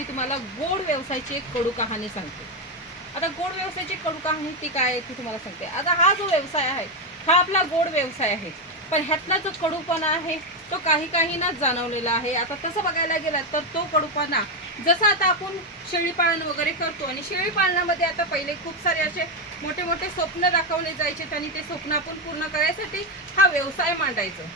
मी तुम्हाला गोड व्यवसायाची एक कडू कहाणी सांगते. आता गोड व्यवसायाची कडू कहाणी ती काय ती तुम्हाला सांगते. आता हा जो व्यवसाय आहे हा आपला गोड व्यवसाय आहे. पण ह्यातला जो कडूपणा आहे तो काही काहींनाच जाणवलेला आहे. आता तसं बघायला गेलं तर तो कडूपणा जसं आता आपण शेळीपालन वगैरे करतो आणि शेळी पालनामध्ये आता पहिले खूप सारे असे मोठे मोठे स्वप्न दाखवले जायचे आणि ते स्वप्न आपण पूर्ण करायसाठी हा व्यवसाय मांडायचा.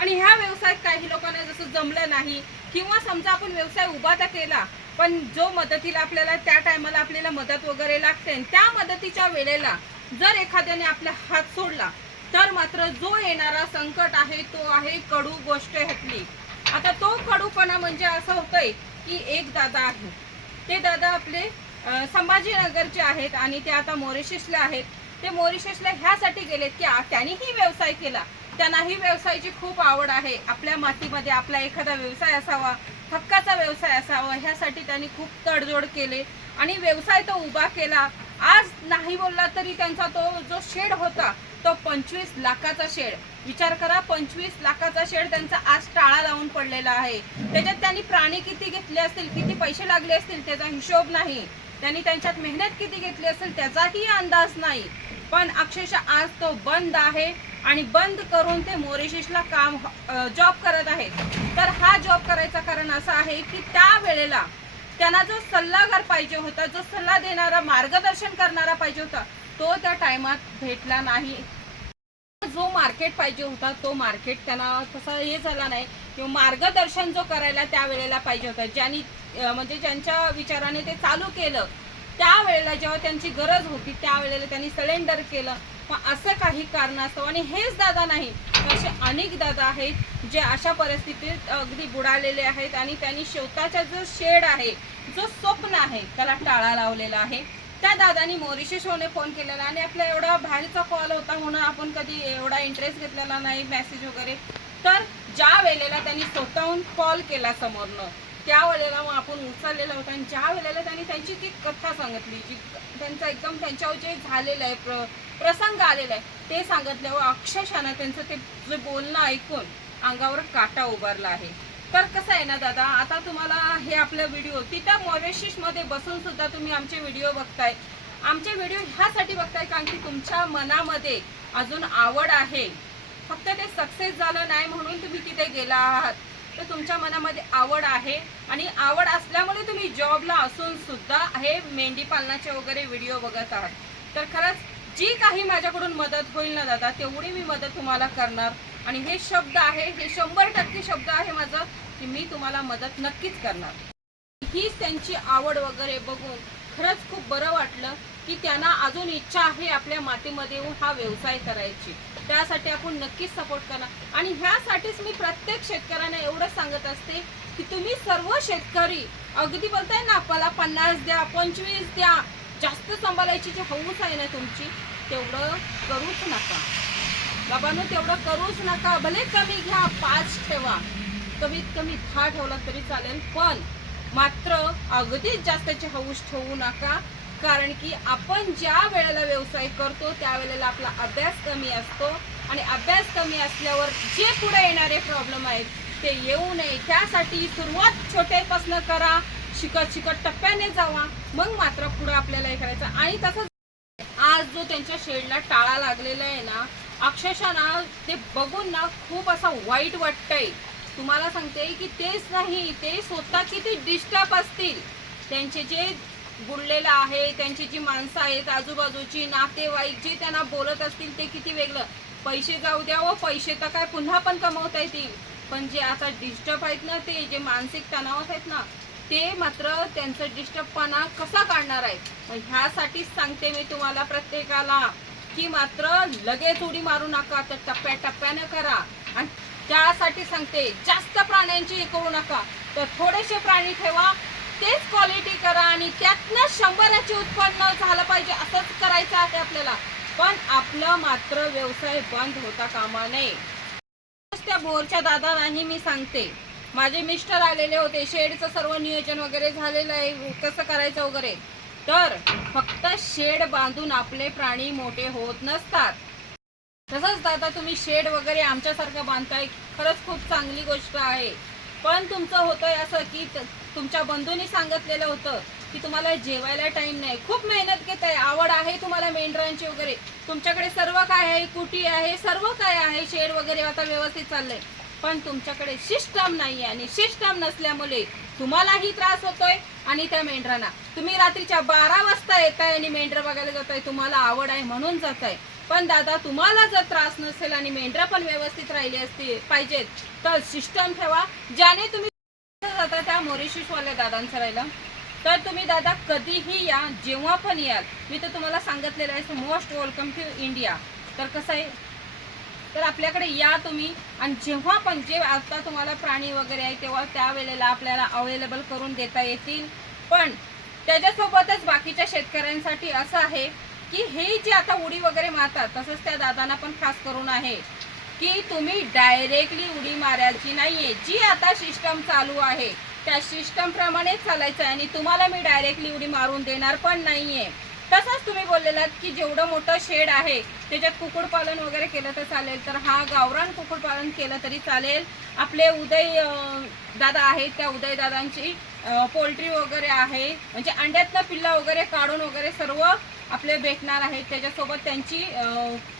आणि ह्या व्यवसायात काही लोकांना जसं जमलं नाही किंवा समजा आपण व्यवसाय उभा तर केला पण जो मदतीला आपल्याला त्या टायमाला आपल्याला मदत वगैरे लागते त्या मदतीच्या वेळेला जर एखाद्याने आपला हात सोडला तर मात्र जो येणारा संकट आहे तो आहे कडू गोष्ट ह्यातली. आता तो कडूपणा म्हणजे असं होतंय की एक दादा आहे. ते दादा आपले संभाजीनगरचे आहेत आणि ते आता मॉरिशसला आहेत. ते मॉरिशसला ह्यासाठी गेलेत की त्यांनीही व्यवसाय केला. त्यांनाही व्यवसायाची खूप आवड आहे. आपल्या मातीमध्ये आपला एखादा व्यवसाय असावा हक्काचा व्यवसाय असावा ह्यासाठी त्यांनी खूप तडजोड केले आणि व्यवसाय तो उभा केला. आज नाही बोलला तरी त्यांचा तो जो शेड होता तो पंचवीस लाखाचा शेड. विचार करा पंचवीस लाखाचा शेड त्यांचा आज टाळा लावून पडलेला आहे. त्याच्यात त्यांनी प्राणी किती घेतले असतील किती पैसे लागले असतील त्याचा हिशोब नाही. त्यांनी त्यांच्यात मेहनत किती घेतली असेल त्याचाही अंदाज नाही. पण अक्षरशः आज तो बंद आहे आणि बंद करून ते मोरिशिसला काम जॉब करत आहेत. तर हा जॉब करायचं कारण असं आहे की त्या वेळेला त्यांना जो सल्लागार पाहिजे होता जो सल्ला देणारा मार्गदर्शन करणारा पाहिजे होता तो त्या टायमात भेटला नाही. जो मार्केट पाहिजे होता तो मार्केट त्यांना तसा हे झाला नाही. किंवा मार्गदर्शन जो करायला त्या वेळेला पाहिजे होता ज्यांनी म्हणजे ज्यांच्या विचाराने ते चालू केलं त्यावेळेला जेव्हा त्यांची गरज होती त्यावेळेला त्यांनी सिलेंडर केलं. पण असं काही कारण असतं. आणि हेच दादा नाही तर असे अनेक दादा आहेत जे अशा परिस्थितीत अगदी बुडालेले आहेत आणि त्यांनी शेवताचा जो शेड आहे जो स्वप्न आहे त्याला टाळा लावलेला आहे. त्या दादानी मोरिशस होणे फोन केलेला आणि आपला एवढा बाहेरचा कॉल होता म्हणून आपण कधी एवढा इंटरेस्ट घेतलेला नाही मेसेज वगैरे. तर ज्या वेळेला त्यांनी स्वतःहून कॉल केला समोरनं त्या वेळेला मग आपण उचललेला होता आणि ज्या वेळेला त्यांनी त्यांची ती कथा सांगितली जी त्यांचा एकदम त्यांच्यावर जे झालेलं आहे प्र प्रसंग आलेला आहे ते सांगितल्यावर अक्षरशः त्यांचं ते जे बोलणं ऐकून अंगावर काटा उभारला आहे. तर कसं आहे ना दादा आता तुम्हाला हे आपलं व्हिडिओ तिथं मॉरिशिसमध्ये बसून सुद्धा तुम्ही आमचे व्हिडिओ बघताय. आमचे व्हिडिओ ह्यासाठी बघताय कारण की तुमच्या मनामध्ये अजून आवड आहे. फक्त ते सक्सेस झालं नाही म्हणून तुम्ही तिथे गेला आहात. तर तुमच्या मनामध्ये आवड आहे. आणि आवड असल्यामुळे तुम्ही जॉबला असून सुद्धा हे मेंढी पालनाचे वगैरे व्हिडिओ बघत आहात. तर खरंच जी काही माझ्याकडून मदत होईल ना दादा तेवढी मी मदत तुम्हाला करणार. आणि हे शब्द आहे हे शंभर टक्के शब्द आहे माझं की मी तुम्हाला मदत नक्कीच करणार. हीच त्यांची आवड वगैरे बघून खरंच खूप बरं वाटलं की त्यांना अजून इच्छा आहे आपल्या मातीमध्ये येऊन हा व्यवसाय करायची. त्यासाठी आपण नक्कीच सपोर्ट करणार. आणि ह्यासाठीच मी प्रत्येक शेतकऱ्यांना एवढं सांगत असते की तुम्ही सर्व शेतकरी अगदी बोलताय ना मला पन्नास द्या पंचवीस द्या जास्त सांभाळायची जी हौस आहे ना तुमची तेवढं करूच नका. बाबांनो तेवढं करूच नका. भले कमी घ्या पाच ठेवा. कमीत कमी दहा ठेवला तरी चालेल पण मात्र अगदीच जास्तची हौस ठेवू नका कारण की आपण ज्या वेळेला व्यवसाय करतो त्यावेळेला आपला अभ्यास कमी असतो आणि अभ्यास कमी असल्यावर जे पुढे येणारे प्रॉब्लेम आहेत ते येऊ नये. त्यासाठी सुरुवात छोटेपासनं करा शिकत शिकत टप्प्याने जावा मग मात्र पुढे आपल्याला हे करायचं. आणि तसंच आज जो त्यांच्या शेडला टाळा लागलेला आहे ना अक्षरशः ना ते बघून ना खूप असा वाईट वाटतंय. तुम्हाला सांगते की तेच नाही ते स्वतः किती डिस्टर्ब असतील. त्यांचे जे बुडलेलं आहे त्यांची जी माणसं आहेत आजूबाजूची नातेवाईक जे त्यांना बोलत असतील ते किती वेगळं. पैसे जाऊ द्या व पैसे तर काय पुन्हा पण कमवता येतील. पण जे आता डिस्टर्ब आहेत ना ते जे मानसिक तणावात आहेत ना ते मात्र त्यांचं डिस्टर्बपणा कसा काढणार आहे मग ह्यासाठीच सांगते मी तुम्हाला प्रत्येकाला की मात्र लगेच उडी मारू नका तर टप्प्या टप्प्यानं करा. आणि त्यासाठी सांगते जास्त प्राण्यांची हे करू नका. तर थोडेसे प्राणी ठेवा तेच क्वालिटी करा आणि त्यातनं शंभराचे उत्पन्न झालं पाहिजे असंच करायचं आहे आपल्याला. पण आपलं मात्र व्यवसाय बंद होता कामा नये. त्या बोरच्या दादांनाही मी सांगते. माझे मिस्टर आलेले होते शेडचं सर्व नियोजन वगैरे झालेलं आहे कसं करायचं वगैरे. तर फक्त शेड बांधून आपले प्राणी मोठे होत नसतात. तसंच दादा तुम्ही शेड वगैरे आमच्यासारखं बांधताय खरंच खूप चांगली गोष्ट आहे. पण तुमचं होतंय असं की तुमच्या बंधूंनी सांगितलेलं होतं की तुम्हाला जेवायला टाइम नाही. खूप मेहनत घेत आहे आवड आहे तुम्हाला मेंढरांची वगैरे. तुमच्याकडे सर्व काय आहे? कुटी आहे? सर्व काय आहे? शेड वगैरे आता व्यवस्थित चाललंय. पण तुमच्याकडे सिस्टम नाही आणि सिस्टम नसल्यामुळे तुम्हालाही त्रास होतोय आणि त्या मेंढरांना. तुम्ही रात्रीच्या बारा वाजता येताय आणि मेंढर बघायला जाताय. तुम्हाला आवड आहे म्हणून जाताय. पण दादा तुम्हाला जर त्रास नसेल आणि मेंढरा पण व्यवस्थित राहिली असती पाहिजेत तर सिस्टम ठेवा. ज्याने तुम्ही जाता त्या मोरिशिसवाल्या दादांचं राहिलं. तर तुम्ही दादा कधीही या जेव्हा पण याल मी तर तुम्हाला सांगितलेलं आहे मोस्ट वेलकम टू इंडिया तर कसं आहे? तर आपल्याकडे या तुम्ही आणि जेव्हा पण जे आता तुम्हाला प्राणी वगैरे आहे तेव्हा त्यावेळेला आपल्याला अवेलेबल करून देता येतील. पण त्याच्यासोबतच बाकीच्या शेतकऱ्यांसाठी असं आहे की हे जे आता उडी वगैरे मारतात तसंच त्या दादांना पण खास करून आहे की तुम्ही डायरेक्टली उडी मारायची नाहीये. जी आता सिस्टम चालू आहे त्या सिस्टमप्रमाणेच चालायचं आहे आणि तुम्हाला मी डायरेक्टली उडी मारून देणार पण नाहीये. तसंच तुम्ही बोललेलात की जेवढं मोठं शेड आहे त्याच्यात कुक्कुटपालन वगैरे केलं तर चालेल तर हा गावरान कुक्कुटपालन केलं तरी चालेल. आपले उदय दादा आहेत त्या उदयदादांची पोल्ट्री वगैरे आहे. म्हणजे अंड्यातनं पिल्ला वगैरे काढून वगैरे सर्व आपले भेटणार आहेत. त्याच्यासोबत त्यांची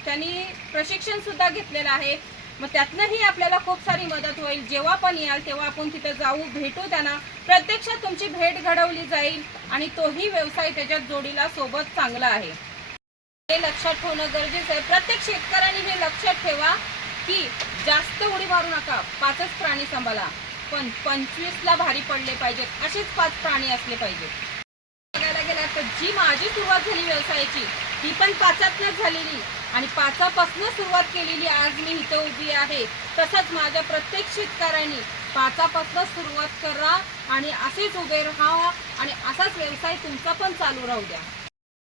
त्यांनी प्रशिक्षणसुद्धा घेतलेलं आहे. मग त्यातनंही आपल्याला खूप सारी मदत होईल. जेव्हा पण याल तेव्हा आपण तिथे जाऊ भेटू त्यांना. प्रत्यक्षात तुमची भेट घडवली जाईल आणि तोही व्यवसाय त्याच्यात जोडीला सोबत चांगला आहे. हे लक्षात ठेवणं गरजेचं आहे. प्रत्येक शेतकऱ्यांनी हे लक्षात ठेवा की जास्त उडी मारू नका. पाचच प्राणी सांभाळा. पण पंचवीसला भारी पडले पाहिजेत. असेच पाच प्राणी असले पाहिजेत. बघायला गेला तर जी माझी सुरुवात झाली व्यवसायाची ती पण पाचातनंच झालेली. आणि पाचापासून सुरुवात केलेली आज मी इथं उभी आहे. तसंच माझ्या प्रत्येक शेतकऱ्यांनी पाचापासून सुरुवात करा आणि असेच उभे राहा आणि असाच व्यवसाय तुमचा पण चालू राहू द्या.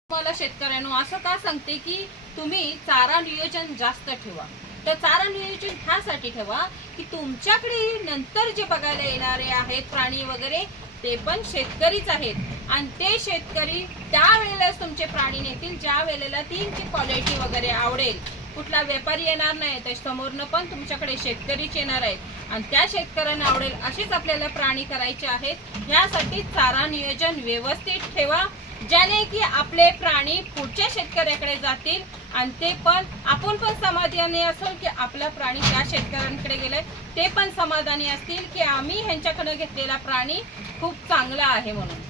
तुम्हाला शेतकऱ्यांनो असं का सांगते की तुम्ही चारा नियोजन जास्त ठेवा. तर चारा नियोजन ह्यासाठी ठेवा की तुमच्याकडे नंतर जे बघायला येणारे आहेत प्राणी वगैरे ते पण शेतकरीच आहेत. आणि ते शेतकरी त्यावेळेलाच तुमचे प्राणी नेतील ज्या वेळेला तीनची क्वालिटी वगैरे आवडेल. कुठला व्यापारी येणार नाही तर समोरनं पण तुमच्याकडे शेतकरीच येणार आहेत. आणि त्या शेतकऱ्यांना आवडेल असेच आपल्याला प्राणी करायचे आहेत. यासाठी चारा नियोजन व्यवस्थित ठेवा. ज्याने की आपले प्राणी पुढच्या शेतकऱ्याकडे जातील आणि ते पण आपण पण समाधानी असेल की आपला प्राणी त्या शेतकऱ्यांकडे गेलाय ते पण समाधानी असतील की आम्ही ह्यांच्याकडे घेतलेला प्राणी खूप चांगला आहे म्हणून.